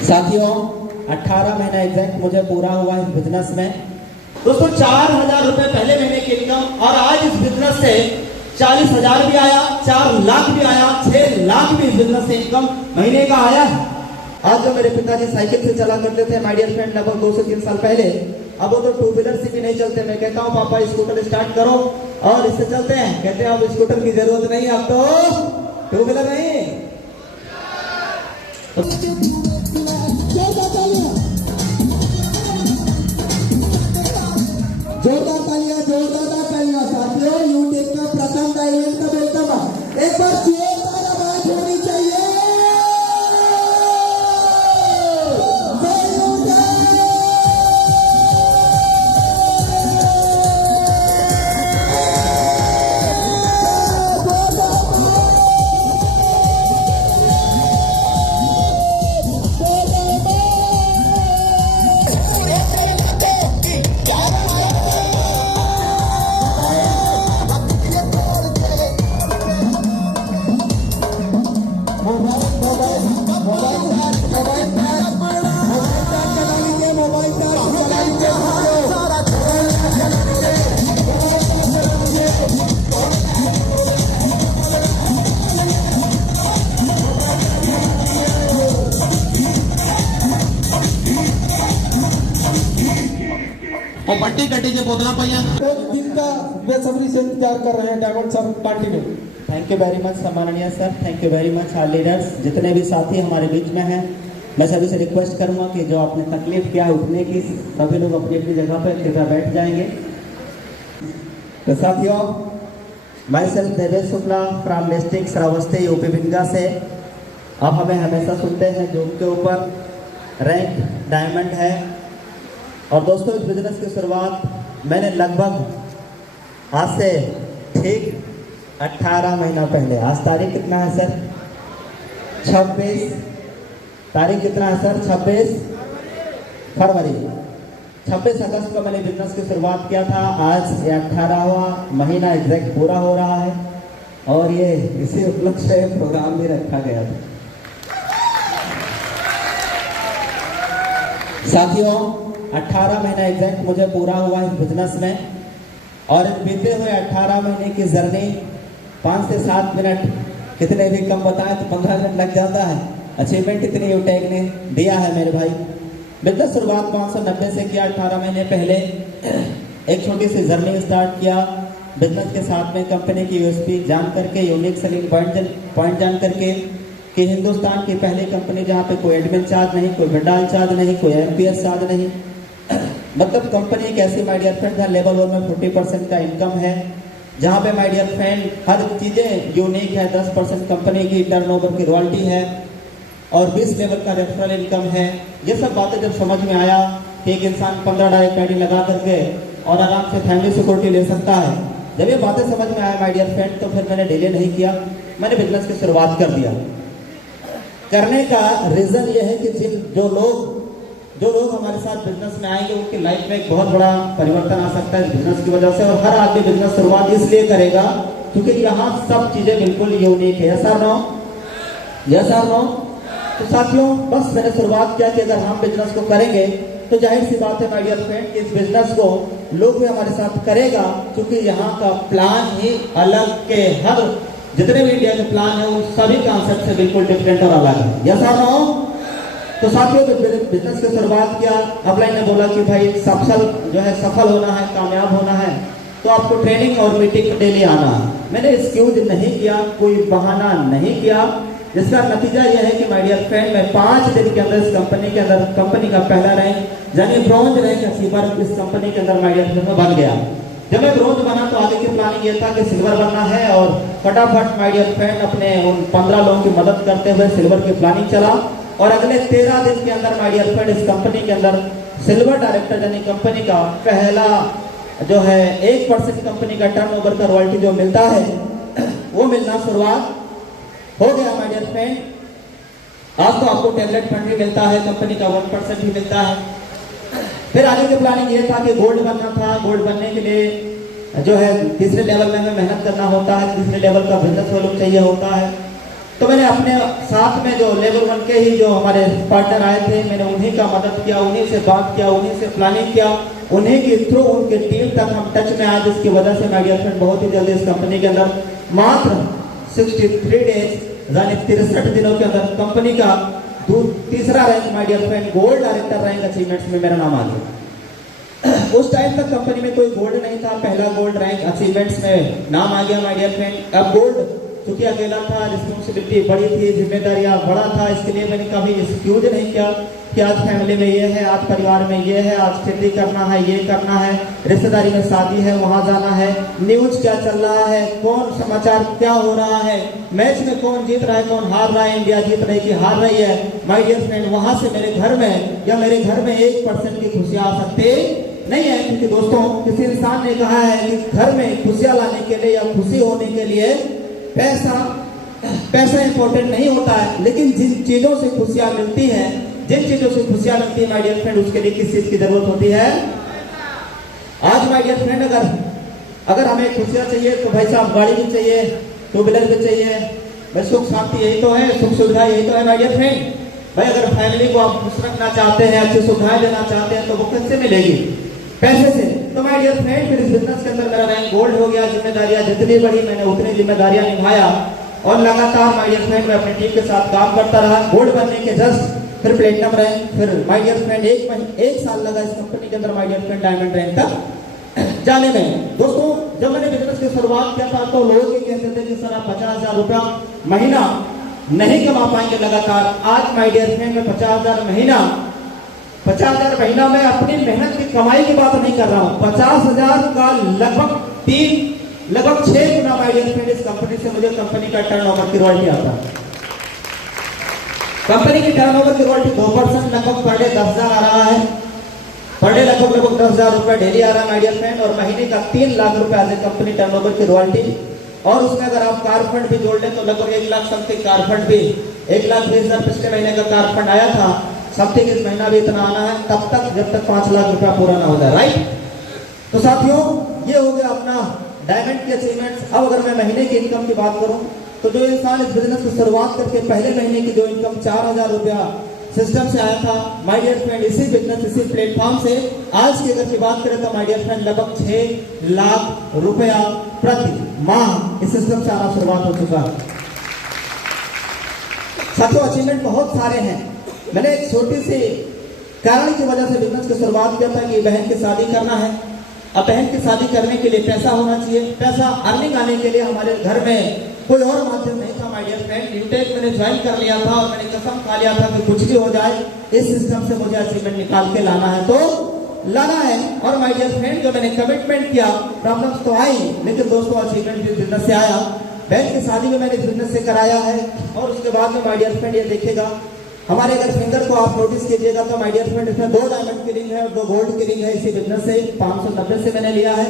साथियों 18 महीना एग्जैक्ट मुझे पूरा हुआ इस बिजनेस में। दोस्तों 4,000 रुपए पहले महीने की इनकम और आज इस बिजनेस से 40,000 भी आया, 4 लाख भी आया, 6 लाख भी इस बिजनेस से इनकम महीने का आया। आज जो मेरे पिताजी साइकिल से चला करते थे माय डियर फ्रेंड लगभग 2 से 3 साल पहले, अब वो तो 2 व्हीलर से भी नहीं चलते। मैं कहता हूँ पापा स्कूटर स्टार्ट करो और इससे चलते हैं। कहते हैं अब स्कूटर की जरूरत नहीं, अब तो 2 व्हीलर नहीं। जोरदार तालियां साथियों। यूटेक का प्रथम डायरेक्ट का वेलकम। एक बार जोरदार आवाज होनी चाहिए। और बट्टी कटी के बोतला पाइया दिन का बेसब्री से इंतजार कर रहे हैं डायमंड सर पार्टी में। थैंक यू वेरी मच सम्माननीय sir, thank you very much all leaders, जितने भी साथी हमारे बीच में हैं। मैं सभी से रिक्वेस्ट करूंगा कि जो आपने तकलीफ किया उठने की, सभी लोग अपनी अपनी जगह पर कृपया बैठ जाएंगे। तो साथियों, मैं self Devesh Shukla from district Shravasti UP Binga से। अब हमें हमेशा सुनते हैं जो उनके ऊपर रैंक डायमंड है। और दोस्तों इस बिजनेस की शुरुआत मैंने लगभग आज से ठीक 18 महीना पहले, आज तारीख कितना है सर? 26 तारीख कितना है सर? 26 फरवरी, 26 अगस्त को मैंने बिजनेस की शुरुआत किया था। आज ये 18वां महीना एग्जैक्ट पूरा हो रहा है और ये इसी उपलक्ष्य से प्रोग्राम भी रखा गया था। साथियों 18 महीना एग्जैक्ट मुझे पूरा हुआ इस बिजनेस में और इन बीते हुए 18 महीने की जर्नी 5 से 7 मिनट, कितने भी कम बताएं तो 15 मिनट लग जाता है। अचीवमेंट इतनी यूटेक ने दिया है मेरे भाई। बिजनेस शुरुआत 590 से किया 18 महीने पहले। एक छोटी सी जर्नी स्टार्ट किया बिजनेस के साथ में, कंपनी की यूएसपी जान करके, यूनिक सेलिंग पॉइंट जान करके कि हिंदुस्तान की पहली कंपनी जहाँ पे कोई एडमिन चार्ज नहीं, कोई विड्रॉल चार्ज नहीं, कोई एमपीएस चार्ज नहीं। मतलब कंपनी एक ऐसी माय डियर फ्रेंड है लेवल 1 में 40% का इनकम है, जहाँ पे माय डियर फ्रेंड हर चीजें यूनिक है। 10% कंपनी की टर्नओवर की रॉयल्टी है और 20 लेवल का रेफरल इनकम है। ये सब बातें जब समझ में आया कि एक इंसान 15 डायरेक्ट आईडी लगा करके और आराम से फैमिली सिक्योरिटी ले सकता है, जब ये बातें समझ में आया माय डियर फ्रेंड, तो फिर मैंने डिले नहीं किया, मैंने बिजनेस की शुरुआत कर दिया। करने का रीजन ये है कि जो लोग हमारे साथ बिजनेस में आएंगे उनकी लाइफ में एक बहुत बड़ा परिवर्तन आ सकता है इस बिजनेस की वजह से। और हर आदमी बिजनेस शुरुआत इसलिए करेगा क्योंकि यहाँ सब चीजें बिल्कुल यूनिक है। यस और नो? यस और नो? तो साथियों बस मैंने शुरुआत किया कि अगर हम बिजनेस को करेंगे तो जाहिर सी बात है माय डियर फ्रेंड, इस बिजनेस को लोग भी हमारे साथ करेगा, क्योंकि यहाँ का प्लान ही अलग के हर जितने भी इंडिया के प्लान है उन सभी कॉन्सेप्ट से बिल्कुल डिफरेंट और अलग है। यस और नो? तो साथियों बिजनेस की शुरुआत किया। अपलाइन ने बोला कि भाई सफल होना है, कामयाब होना है तो आपको ट्रेनिंग और मीटिंग डेली आना है। मैंने एक्सक्यूज नहीं किया, कोई बहाना नहीं किया, जिसका नतीजा यह है कि माय डियर फ्रेंड मैं 5 दिन के अंदर इस कंपनी का पहला रैंक यानी ब्रॉन्ज रैंक अचीवर इस कंपनी के अंदर माय डियर फ्रेंड में बन गया। जब मैं ब्रॉन्ज बना तो आगे की प्लानिंग ये था कि सिल्वर बनना है और फटाफट माय डियर फ्रेंड अपने उन 15 लोगों की मदद करते हुए सिल्वर की प्लानिंग चला। और अगले 13 दिन के अंदर माय डियर फ्रेंड इस कंपनी के अंदर सिल्वर डायरेक्टर यानी कंपनी का पहला जो है 1% कंपनी का टर्नओवर का रॉयल्टी जो मिलता है वो मिलना शुरुआत हो गया माय डियर फ्रेंड। आज तो आपको टैबलेट फंड भी मिलता है, कंपनी का 1% ही मिलता है। फिर आगे की प्लानिंग ये था कि गोल्ड बनना था। गोल्ड बनने के लिए जो है तीसरे लेवल में हमें मेहनत करना होता है, तीसरे लेवल का बिजनेस वॉल्यूम चाहिए होता है। तो मैंने अपने साथ में जो लेबर 1 के ही जो हमारे पार्टनर आए थे, मैंने उन्हीं का मदद किया, उन्हीं से बात किया, उन्हीं से प्लानिंग किया, उन्हीं के थ्रू उनके टीम तक हम टच में आए, जिसकी वजह से माय डियर फ्रेंड बहुत ही जल्दी इस कंपनी के अंदर मात्र 63 डेज यानी 63 दिनों के अंदर कंपनी का तीसरा rank my dear friend gold director rank achievements में मेरा नाम आ गया। उस टाइम तक कंपनी में कोई गोल्ड नहीं था, पहला गोल्ड रैंक अचीवमेंट्स में नाम आ गया माय डियर फ्रेंड। अब गोल्ड क्योंकि अकेला था, रिस्पॉन्सिबिलिटी बड़ी थी, जिम्मेदारियां बड़ा था, इसके लिए मैंने कभी एक्सक्यूज नहीं किया कि आज फैमिली में ये है, आज परिवार में ये है, आज खेती करना है, ये करना है, रिश्तेदारी में शादी है, वहां जाना है, न्यूज क्या चल रहा है, कौन समाचार क्या हो रहा है, मैच में कौन जीत रहा है, कौन हार रहा है, इंडिया जीत रही कि हार रही है माय डियर फ्रेंड, वहां से मेरे घर में या मेरे घर में 1% की खुशियां आ सकती नहीं है। क्योंकि दोस्तों किसी इंसान ने कहा है कि घर में खुशियां लाने के लिए या खुशी होने के लिए पैसा इंपॉर्टेंट नहीं होता है, लेकिन जिन चीजों से खुशियां मिलती है, जिन चीजों से खुशियां मिलती है माय डियर फ्रेंड, उसके लिए किस चीज की जरूरत होती है? आज माय डियर फ्रेंड अगर हमें खुशियां चाहिए तो भाई साहब गाड़ी भी चाहिए, टू व्हीलर भी चाहिए, भाई सुख शांति यही तो है, सुख सुविधा यही तो है माय डियर फ्रेंड। भाई अगर फैमिली को आप खुश रखना चाहते हैं, अच्छी सुविधाएं देना चाहते हैं, तो वो किससे मिलेगी? पैसे से। तो माय डियर फ्रेंड फिर इस बिजनेस के अंदर मेरा रैंक गोल्ड हो गया, जिम्मेदारियां जितनी बढ़ी मैंने उतनी जिम्मेदारियां निभाया और लगातार माय डियर फ्रेंड मैं अपनी टीम के साथ काम करता रहा। गोल्ड बनने के जस्ट फिर प्लेटिनम रैंक, फिर माय डियर फ्रेंड एक साल लगा इस कंपनी के अंदर my dear friend diamond rank तक जाने में। दोस्तों जब मैंने बिजनेस की शुरुआत किया था तो लोग ये कहते थे कि सर आप 50,000 रुपया महीना नहीं कमा पाएंगे लगातार। आज माय डियर फ्रेंड में 50,000 महीना में अपनी मेहनत की कमाई की बात नहीं कर रहा हूं, 50,000 का लगभग 6 गुना माय डियर फ्रेंड इस कंपनी से मुझे कंपनी का टर्नओवर की रॉयल्टी आता है। कंपनी की टर्नओवर की रॉयल्टी 2% लगभग पर डे 10,000 आ रहा है, पर डे लगभग 10,000 रुपए डेली आ रहा है माय डियर फ्रेंड, और महीने का 3 लाख रुपए आज कंपनी टर्नओवर की रॉयल्टी। और उसमें अगर आप कार फंड भी जोड़ लें तो लगभग 1 लाख समथिंग कार फंड भी 1,20,000 पिछले महीने का कार फंड आया था, समथिंग इस महीना भी इतना आना है, तब तक जब तक 5 लाख रुपया पूरा ना हो जाए, राइट। तो साथियों ये हो गया अपना डायमंड की अचीवमेंट्स। अब अगर मैं महीने की इनकम की बात करूं तो जो इंसान इस बिजनेस की शुरुआत करके पहले महीने की जो इनकम 4,000 रुपया सिस्टम से आया था माय डियर फ्रेंड, इसी बिजनेस इसी प्लेटफॉर्म से आज की अगर की बात करें तो माय डियर फ्रेंड लगभग 6 लाख रुपया प्रति माह इस सिस्टम से आना शुरुआत हो चुका है। साथियों अचीवमेंट बहुत सारे हैं। मैंने एक छोटी सी कारण की वजह से बिजनेस की शुरुआत किया था कि बहन की शादी करना है। अब बहन की शादी करने के लिए पैसा होना चाहिए, पैसा अर्निंग आने के लिए हमारे घर में कोई और माध्यम नहीं था माय डियर फ्रेंड। यूटेक मैंने ज्वाइन कर लिया था और मैंने कसम खा लिया था कि कुछ भी हो जाए इस सिस्टम से मुझे अचीवमेंट निकाल के लाना है तो लाना है। और माय डियर फ्रेंड जो मैंने कमिटमेंट किया, प्रॉब्लम्स तो आई, लेकिन दोस्तों अचीवमेंट भी बिजनेस से आया। बहन की शादी में मैंने बिजनेस से कराया है। और उसके बाद में माय डियर फ्रेंड ये देखिएगा हमारे अगर फिंगर को आप नोटिस कीजिएगा तो माय डियर फ्रेंड इसमें 2 डायमंड की रिंग है और 2 गोल्ड की रिंग है। इसी बिजनेस से 590 से मैंने लिया है।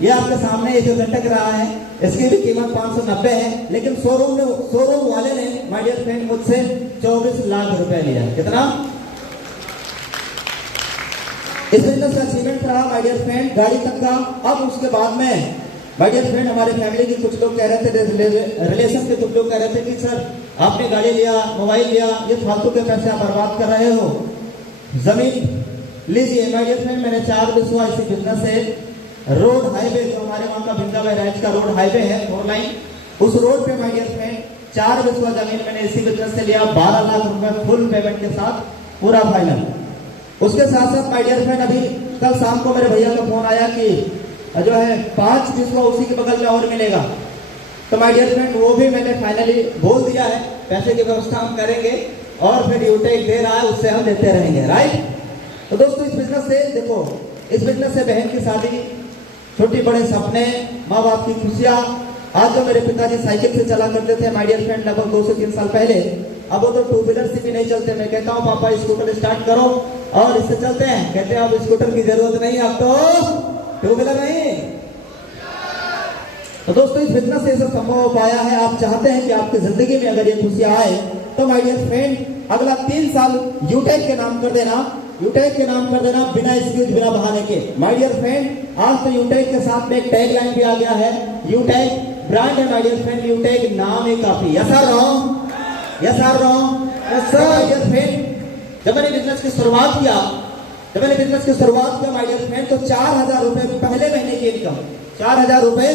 ये आपके सामने ये जो लटक रहा है इसकी भी कीमत 590 है, लेकिन शोरूम वाले ने माय डियर फ्रेंड मुझसे 24 लाख रुपए लिया। कितना? इस बिजनेस का अचीवमेंट रहा माय डियर फ्रेंड गाड़ी तक का। अब उसके बाद में माय डियर फ्रेंड हमारे फैमिली के कुछ लोग कह रहे थे, रिलेशन के कुछ लोग कह रहे थे कि सर आपने गाड़ी लिया, मोबाइल लिया, ये फालतू के पैसे आप बर्बाद कर रहे हो, जमीन लीजिए। माय डियर फ्रेंड मैंने 4 विश्वा इसी बिजनेस से रोड हाईवे जो हमारे वहां का भिंदा बहराइच का रोड हाईवे है 4 लाइन, उस रोड पे माय डियर फ्रेंड 4 विश्वा जमीन मैंने इसी बिजनेस से लिया 12 लाख रुपए फुल पेमेंट के साथ पूरा फाइनल। उसके साथ साथ माय डियर फ्रेंड अभी कल शाम को मेरे भैया का फोन आया कि जो है 5 विश्वा उसी के बगल में और मिलेगा। तो माय डियर फ्रेंड वो भी मैंने फाइनली बोल दिया है, पैसे की व्यवस्था हम करेंगे और फिर यूटेक दे रहा है उससे हम लेते रहेंगे, राइट। तो दोस्तों इस बिजनेस से देखो, इस बिजनेस से बहन की शादी, छोटे बड़े सपने, माँ बाप की खुशियां। आज जो मेरे पिताजी साइकिल से चला करते थे माय डियर फ्रेंड लगभग 2 से 3 साल पहले, अब वो तो 2 व्हीलर से भी नहीं चलते। मैं कहता हूँ पापा स्कूटर स्टार्ट करो और इससे चलते हैं, कहते हैं अब स्कूटर की जरूरत नहीं, अब तो 2 व्हीलर नहीं। तो दोस्तों इस बिजनेस से ये सब संभव हो पाया है। आप चाहते हैं कि आपकी जिंदगी में अगर ये खुशियां आए तो माय डियर फ्रेंड अगला 3 साल यूटेक के नाम कर देना, यूटेक के नाम कर देना बिना एक्सक्यूज बिना बहाने के। माय डियर फ्रेंड आज तो यूटेक के साथ में एक टैगलाइन भी आ गया है, यूटेक ब्रांड है माय डियर फ्रेंड, यूटेक नाम ही काफी। ऐसा रहो yes or wrong? Yes, sir. My dear friend, जब मैंने बिजनेस की शुरुआत किया माय डियर फ्रेंड, तो 4,000 रुपए पहले महीने की इनकम, 4,000 रुपए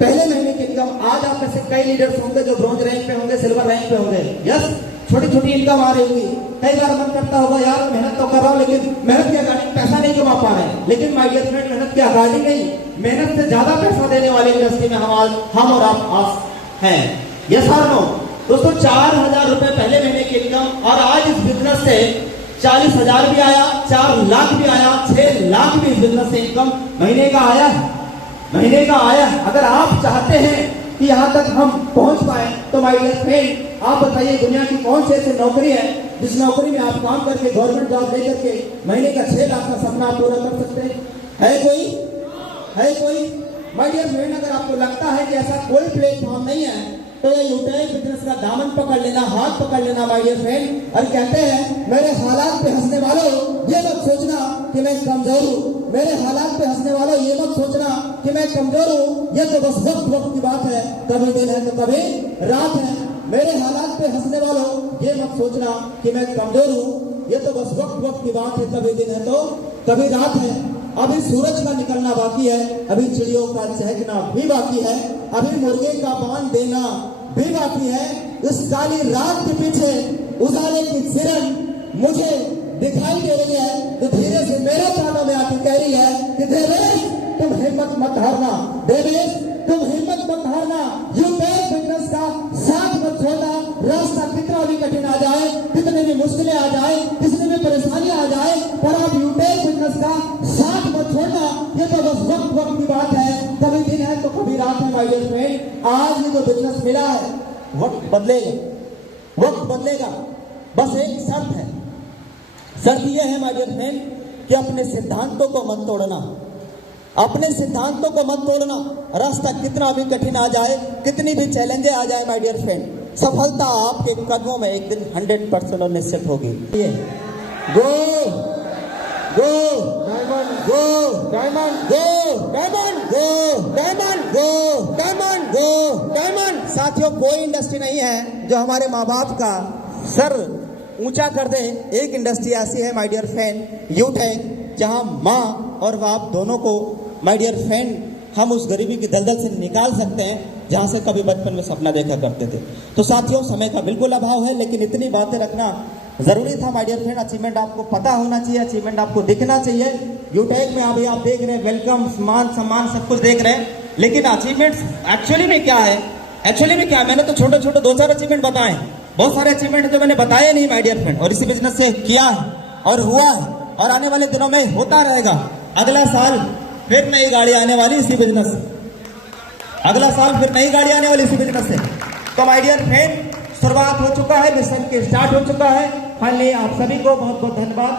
पहले महीने की इनकम। आज आप में से कई लीडर्स होंगे जो ब्रॉन्ज रैंक पे होंगे, सिल्वर रैंक पे होंगे। यस, छोटी छोटी इनकम आ रही होगी। कई बार मन करता होगा यार मेहनत तो कर रहा हूं लेकिन मेहनत के अकॉर्डिंग पैसा नहीं कमा पा रहे हैं। लेकिन माय डियर फ्रेंड, मेहनत के अकॉर्डिंग नहीं, मेहनत से ज्यादा पैसा देने वाली इंडस्ट्री में हम और आप हैं। यस और नो? दोस्तों 4,000 रुपए पहले महीने की इनकम, और आज इस बिजनेस से 40,000 भी आया, 4 लाख भी आया, 6 लाख भी इस बिजनेस से इनकम महीने का आया। अगर आप चाहते हैं कि यहां तक हम पहुंच पाए तो माय डियर फ्रेंड, आप बताइए दुनिया की कौन सी ऐसी नौकरी है जिस नौकरी में आप काम करके गवर्नमेंट जॉब लेकर के महीने का 6 लाख का सपना आप पूरा कर सकते हैं? है कोई? माय डियर फ्रेंड, अगर आपको लगता है कि ऐसा कोई प्लेटफॉर्म नहीं है तो ये यूटेक बिजनेस का दामन पकड़ लेना, हाथ पकड़ लेना माय डियर फ्रेंड। और कहते हैं मेरे हालात पे हंसने वालों ये मत सोचना कि मैं कमजोर हूँ, मेरे हालात पे हंसने वालों ये मत सोचना कि मैं कमजोर हूँ, ये तो बस वक्त की बात है, कभी दिन है तो कभी रात है। मेरे हालात पे हंसने वालों ये मत सोचना कि मैं कमजोर हूँ, ये तो बस वक्त की बात है, कभी दिन है तो कभी रात है। अभी सूरज का निकलना बाकी है, अभी चिड़ियों का चहकना भी बाकी है, अभी मुर्गे का बांध देना भी बाकी है। इस काली रात के पीछे उजाले की किरण मुझे दिखाई दे रही है, तो धीरे से मेरे कानों में आके कह रही है कि देवेश तुम हिम्मत मत हारना, देवेश तुम हिम्मत मत हारना, यूटेक बिजनेस का साथ मत छोड़ना। रास्ता कितना भी कठिन आ जाए, कितने भी मुश्किलें आ जाए, कितनी भी परेशानियां आ जाए, पर आप यूटेक बिजनेस का साथ मत छोड़ना। ये तो बस वक्त की बात है, कभी दिन है तो कभी रात है माय डियर फ्रेंड। आज ये जो बिजनेस मिला है वक्त बदलेगा, बस एक शर्त है। शर्त यह है माय डियर फ्रेंड कि अपने सिद्धांतों को मत तोड़ना, रास्ता कितना भी कठिन आ जाए, कितनी भी चैलेंजें आ जाए माय डियर फ्रेंड, सफलता आपके कदमों में एक दिन 100% निश्चित होगी। Go go diamond, go diamond, go diamond, go diamond, go diamond, go diamond. साथियों, कोई इंडस्ट्री नहीं है जो हमारे माँ बाप का सर ऊंचा कर दे। एक इंडस्ट्री ऐसी है माय डियर फ्रेंड, यूटेक, जहां माँ और बाप दोनों को माय डियर फ्रेंड हम उस गरीबी की दलदल से निकाल सकते हैं जहां से कभी बचपन में सपना देखा करते थे। तो साथियों, समय का बिल्कुल अभाव है, लेकिन इतनी बातें रखना जरूरी था माय डियर फ्रेंड। अचीवमेंट आपको पता होना चाहिए, अचीवमेंट आपको दिखना चाहिए। यूटेक में अभी आप देख रहे हैं वेलकम, मान सम्मान सब कुछ देख रहे हैं, लेकिन अचीवमेंट्स एक्चुअली में क्या है? मैंने तो छोटे 2-4 अचीवमेंट बताए, बहुत सारे अचीवमेंट जो मैंने बताए नहीं माय डियर फ्रेंड, और इसी बिजनेस से किया है और हुआ है और आने वाले दिनों में होता रहेगा। अगला साल फिर नई गाड़ी आने वाली इसी बिजनेस से, तो माय डियर फ्रेंड, शुरुआत हो चुका है, मिशन के स्टार्ट हो चुका है। फाइनली आप सभी को बहुत बहुत धन्यवाद।